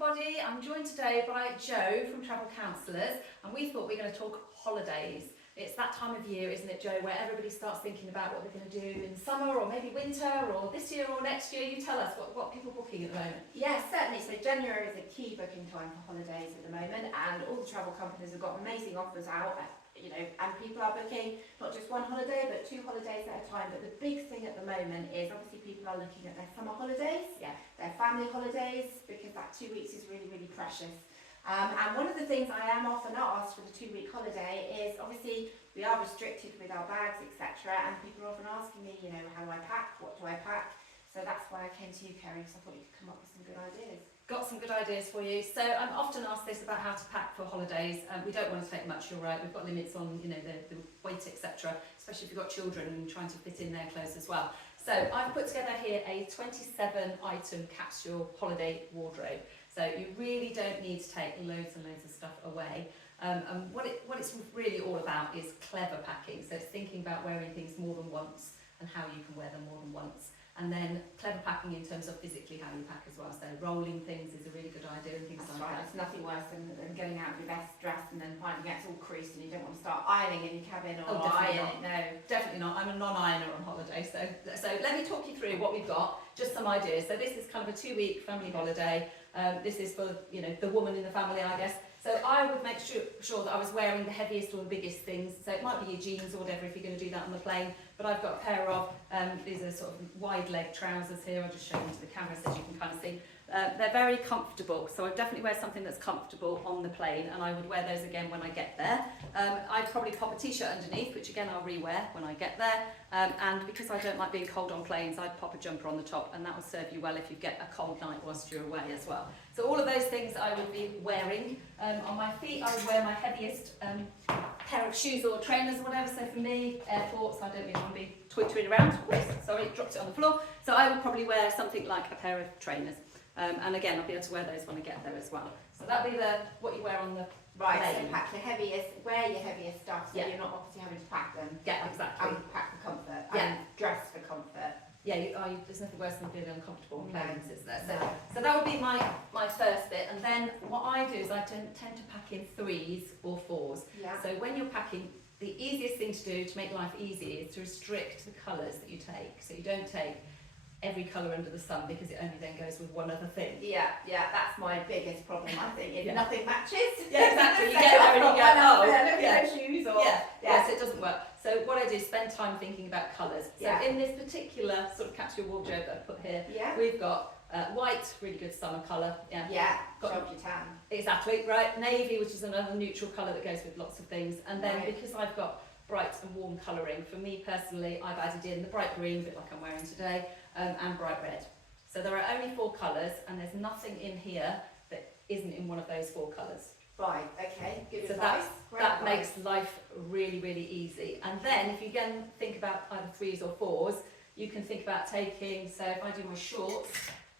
everybody. I'm joined today by Jo from Travel Counsellors, and we thought we were going to talk holidays. It's that time of year, isn't it, Jo, where everybody starts thinking about what they're going to do in summer or maybe winter or this year or next year. You tell us what people are booking at the moment. Yes, certainly. So January is a key booking time for holidays at the moment, and all the travel companies have got amazing offers out. And people are booking not just one holiday but 2 holidays at a time. But the big thing at the moment is obviously people are looking at their summer holidays, their family holidays, because that 2 weeks is really, really precious. And one of the things I am often asked for the 2-week holiday is, obviously we are restricted with our bags, etc. And people are often asking me, how do I pack? What do I pack? So that's why I came to you, Kerry, because I thought you could come up with some good ideas. Got some good ideas for you. So I'm often asked this about how to pack for holidays. We don't want to take much, you're right. We've got limits on, the weight, etc. Especially if you've got children and trying to fit in their clothes as well. So I've put together here a 27-item capsule holiday wardrobe. So you really don't need to take loads and loads of stuff away. And what it's really all about is clever packing. So it's thinking about wearing things more than once and how you can wear them more than once. And then clever packing in terms of physically how you pack as well. So rolling things is a really good idea and things like that. It's nothing worse than getting out of your best dress and then finding it's all creased and you don't want to start ironing in your cabin or ironing it. No, definitely not. I'm a non-ironer on holiday. So let me talk you through what we've got, just some ideas. So this is kind of a 2-week family holiday. This is for the woman in the family, I guess. So I would make sure that I was wearing the heaviest or the biggest things. So it might be your jeans or whatever if you're going to do that on the plane. But I've got a pair of, these are sort of wide leg trousers here. I'll just show them to the camera so you can kind of see. They're very comfortable. So I definitely wear something that's comfortable on the plane, and I would wear those again when I get there. I'd probably pop a t-shirt underneath, which again I'll re-wear when I get there. And because I don't like being cold on planes, I'd pop a jumper on the top, and that will serve you well if you get a cold night whilst you're away as well. So all of those things I would be wearing. On my feet I would wear my heaviest pair of shoes or trainers or whatever. So for me, airports, I don't really want to be twittering around. Oops, sorry, dropped it on the floor. So I would probably wear something like a pair of trainers. And again, I'll be able to wear those when I get there as well. So that'll be what you wear on the right. plane. So wear your heaviest stuff, so you're not obviously having to pack them. Yeah, exactly. And pack for comfort. And dress for comfort. Yeah, there's nothing worse than feeling uncomfortable on planes, is there? So that would be my first bit. And then what I do is I tend to pack in 3s or 4s. Yeah. So when you're packing, the easiest thing to do to make life easy is to restrict the colours that you take. So you don't take every colour under the sun, because it only then goes with one other thing. Yeah, that's my biggest problem, I think. If nothing matches. Yeah, exactly. You get there and you go, look at those shoes. Or, so it doesn't work. So what I do is spend time thinking about colours. So in this particular sort of capsule wardrobe that I put here, we've got white, really good summer colour. Got your tan. Exactly, right. Navy, which is another neutral colour that goes with lots of things. And then because I've got bright and warm colouring, for me personally, I've added in the bright green, a bit like I'm wearing today, and bright red. So there are only 4 colours, and there's nothing in here that isn't in one of those 4 colours. Right, okay, good so advice. That makes life really, really easy. And then if you again think about either 3s or 4s, you can think about taking, so if I do my shorts,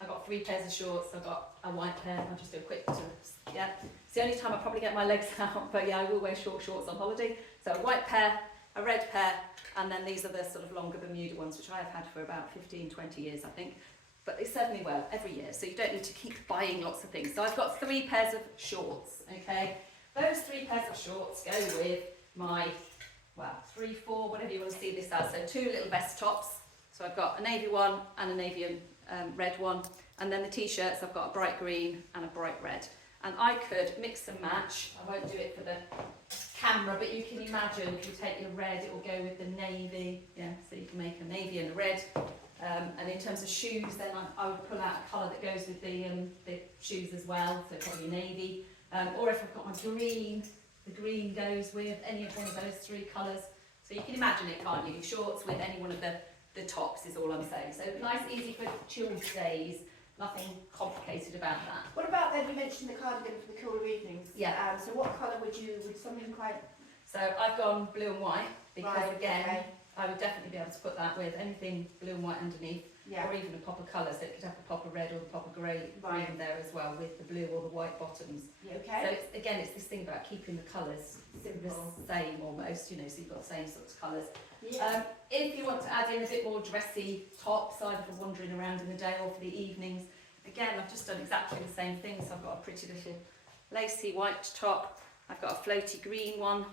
I've got 3 pairs of shorts, I've got a white pair, I'll just do a quick It's the only time I probably get my legs out, but I will wear short shorts on holiday. So a white pair, a red pair, and then these are the sort of longer Bermuda ones, which I have had for about 15, 20 years, I think. But they serve me well every year, so you don't need to keep buying lots of things. So I've got 3 pairs of shorts, okay? Those 3 pairs of shorts go with my, 3, 4, whatever you want to see this as. So 2 little vest tops. So I've got a navy one and a navy and red one. And then the t-shirts, I've got a bright green and a bright red. And I could mix and match. I won't do it for the camera, but you can imagine if you take your red, it will go with the navy. So you can make a navy and a red. And in terms of shoes, then I would pull out a colour that goes with the shoes as well, so probably navy. Or if I've got my green, the green goes with any of one of those 3 colours. So you can imagine it, can't you? Shorts with any one of the tops is all I'm saying. So nice, easy for chilled days. Nothing complicated about that. What about then, you mentioned the cardigan for the cooler evenings. So what colour would something quite... So I've gone blue and white, because I would definitely be able to put that with anything blue and white underneath, or even a pop of colour, so it could have a pop of red or a pop of green there as well, with the blue or the white bottoms. So it's this thing about keeping the colours the same almost, so you've got the same sorts of colours. If you want to add in a bit more dressy tops, either for wandering around in the day or for the evenings, again, I've just done exactly the same thing. So I've got a pretty little lacy white top. I've got a floaty green one.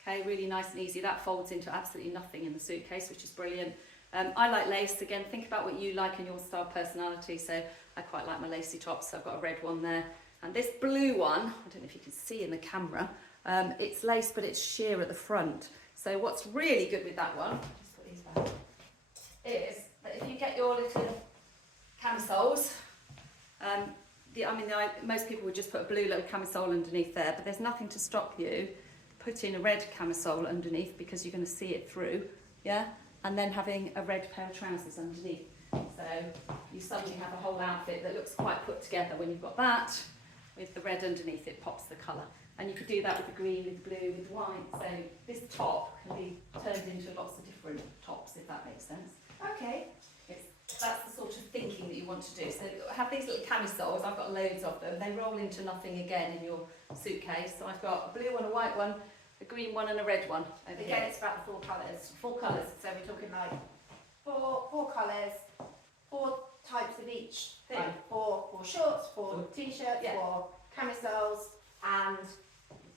Okay, really nice and easy. That folds into absolutely nothing in the suitcase, which is brilliant. I like lace. Again, think about what you like and your style personality. So I quite like my lacy tops. So I've got a red one there. And this blue one, I don't know if you can see in the camera, it's lace, but it's sheer at the front. So what's really good with that one, just put these back, is that if you get your little camisoles, most people would just put a blue little camisole underneath there, but there's nothing to stop you putting a red camisole underneath because you're going to see it through, yeah? And then having a red pair of trousers underneath. So you suddenly have a whole outfit that looks quite put together when you've got that. With the red underneath, it pops the colour. And you could do that with the green, with the blue, with the white. So this top can be turned into lots of different tops, if that makes sense. Okay. That's the sort of thinking that you want to do. So have these little camisoles, I've got loads of them. They roll into nothing again in your suitcase. So I've got a blue one, a white one, a green one and a red one over Again, here. it's about the 4 colours. 4 colours. So we're talking like four colours, 4 types of each thing. Right. 4 shorts, 4 t-shirts, Yeah. 4 camisoles, and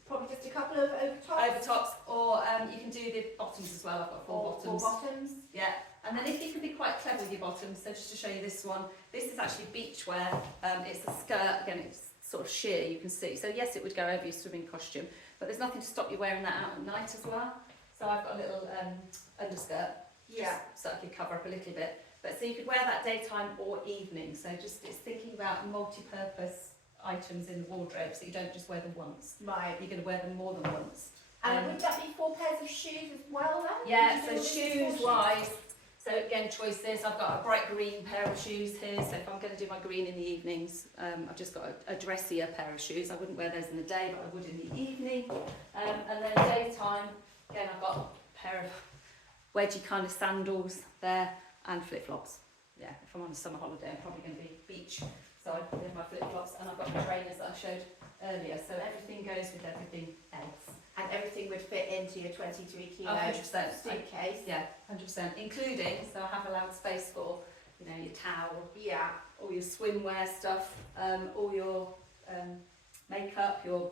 probably just a couple of overtops. Overtops, or you can do the bottoms as well. I've got 4 bottoms. 4 bottoms. Yeah, and then if you can be quite clever with your bottoms, so just to show you this one, this is actually beachwear. It's a skirt, again it's sort of sheer, you can see. So yes, it would go over your swimming costume, but there's nothing to stop you wearing that out at night as well. So I've got a little underskirt, Yeah. so I can cover up a little bit. But so you could wear that daytime or evening. So just it's thinking about multi-purpose items in the wardrobe, so you don't just wear them once. Right. You're going to wear them more than once. And would that be 4 pairs of shoes as well then? Yeah, Would you so do all this shoes wise, so again choices, I've got a bright green pair of shoes here, so if I'm going to do my green in the evenings, I've just got a dressier pair of shoes. I wouldn't wear those in the day, but I would in the evening. And then daytime, again I've got a pair of wedgie kind of sandals there and flip-flops. Yeah, if I'm on a summer holiday I'm probably going to be beach, so I'd put in my flip-flops, and I've got my trainers that I showed earlier, so everything goes with everything else. And everything would fit into your 23 kilo 100%. suitcase. Yeah, 100%, including, so I have allowed space for, you know, your towel, Yeah. all your swimwear stuff, all your makeup, your,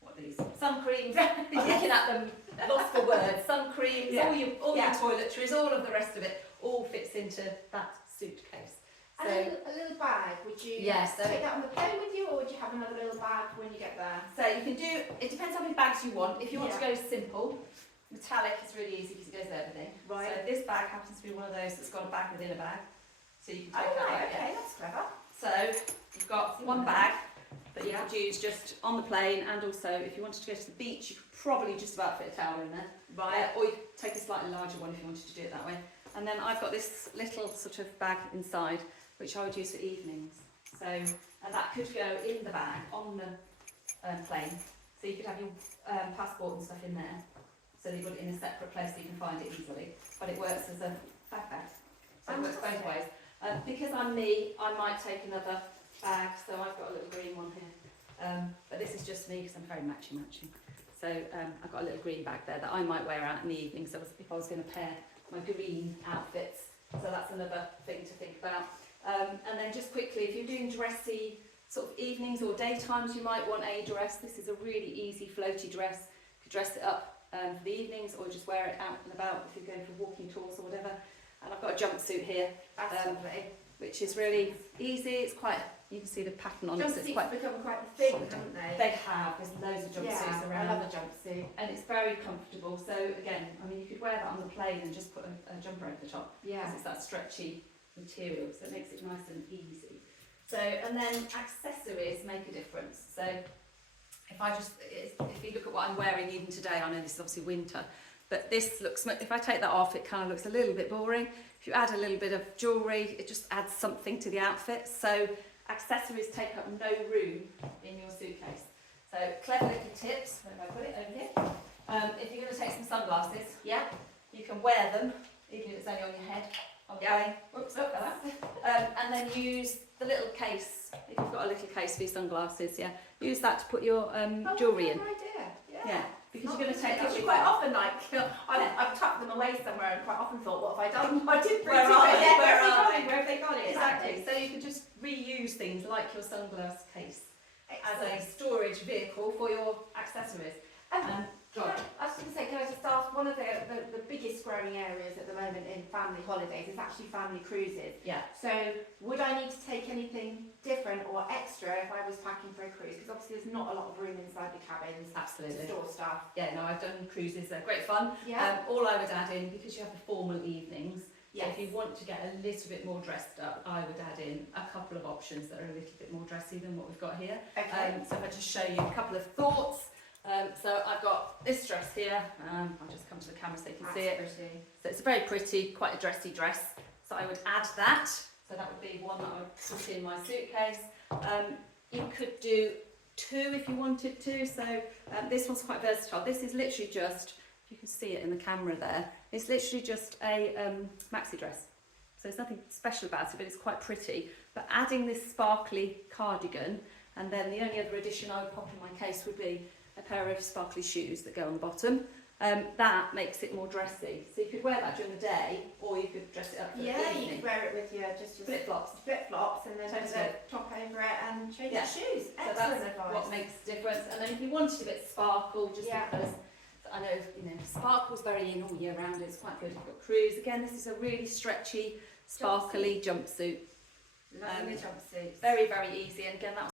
what are these, sun creams, you're looking at them, lost for words, sun creams, Yeah. all Yeah. your toiletries, all of the rest of it, all fits into that suitcase. So, And a little bag, would you Yeah, so- take that on the plane with you, or would you have another little bag when you get there? so you can do, it depends how many bags you want. If you want to Yeah. go simple, metallic is really easy because it goes with everything. Right. So this bag happens to be one of those that's got a bag within a bag. So you can Oh, take that right, out, yeah. okay, that's clever. So you've got one bag that you could use just on the plane, and also if you wanted to go to the beach, you could probably just about fit a towel in there. Right. Or you could take a slightly larger one if you wanted to do it that way. And then I've got this little sort of bag inside, which I would use for evenings. So, and that could go in the bag on the plane. So you could have your passport and stuff in there. So you put it in a separate place so you can find it easily. But it works as a backpack. So it works both ways. Because I'm me, I might take another bag. So I've got a little green one here. But this is just me because I'm very matchy. So I've got a little green bag there that I might wear out in the evening. So if I was going to pair my green outfits. So that's another thing to think about. And then just quickly, if you're doing dressy sort of evenings or daytimes, you might want a dress. This is a really easy floaty dress. You could dress it up for the evenings, or just wear it out and about if you're going for walking tours or whatever. And I've got a jumpsuit here, That's lovely. which is really easy. It's quite, you can see the pattern on it. So it's Jumpsuits quite, have become quite the thing, haven't they? they have, there's loads of jumpsuits Yeah, around. I love a jumpsuit. And it's very comfortable. So again, I mean, you could wear that on the plane and just put a jumper over the top. Yeah. Because it's that stretchy material, so it makes it nice and easy. So, and then accessories make a difference. So if you look at what I'm wearing even today, I know this is obviously winter, but this looks, if I take that off, it kind of looks a little bit boring. If you add a little bit of jewellery, it just adds something to the outfit. So accessories take up no room in your suitcase. So clever little tips, where do I put it? Over here. If you're going to take some sunglasses, Yeah. you can wear them, even if it's only on your head. Yeah. Whoops, look at that. And then use the little case, if you've got a little case for your sunglasses, yeah. Use that to put your jewellery in. Idea. Yeah. because you're going to take that Because with quite you. often, like, I've tucked them away somewhere and quite often thought, what have I done? I did Where are they? Where are they? Where have they gone? Exactly. So you could just reuse things like your sunglass case as a Excellent. storage vehicle for your accessories. Go on. I was going to say, can I just ask, one of the biggest growing areas at the moment in family holidays is actually family cruises. Yeah. So would I need to take anything different or extra if I was packing for a cruise? Because obviously there's not a lot of room inside the cabins to Absolutely. store stuff. Yeah, no, I've done cruises, they're great fun. Yeah. All I would add in, because you have the formal evenings, so Yes. if you want to get a little bit more dressed up, I would add in a couple of options that are a little bit more dressy than what we've got here. Okay. So if I just show you a couple of thoughts. So I've got this dress here, I'll just come to the camera so you can see it. Pretty. So it's very pretty, quite a dressy dress. So I would add that. So that would be one that I would put in my suitcase. You could do two if you wanted to. So this one's quite versatile. This is literally just, if you can see it in the camera there, it's literally just a maxi dress. So there's nothing special about it, but it's quite pretty. But adding this sparkly cardigan, and then the only other addition I would pop in my case would be a pair of sparkly shoes that go on the bottom. That makes it more dressy. So you could wear that during the day, or you could dress it up for the Yeah, you evening. could wear it with your just Flip-flops. flip-flops and then put Totally. a top over it and change Yeah. your shoes. So Excellent that's advice. what makes the difference. And then if you wanted a bit of sparkle, just Yeah. because I know, sparkle's very in all year round, it's quite good. You've got cruise. Again, this is a really stretchy, sparkly jumpsuit. Lovely jumpsuits. Very, very easy. And again, that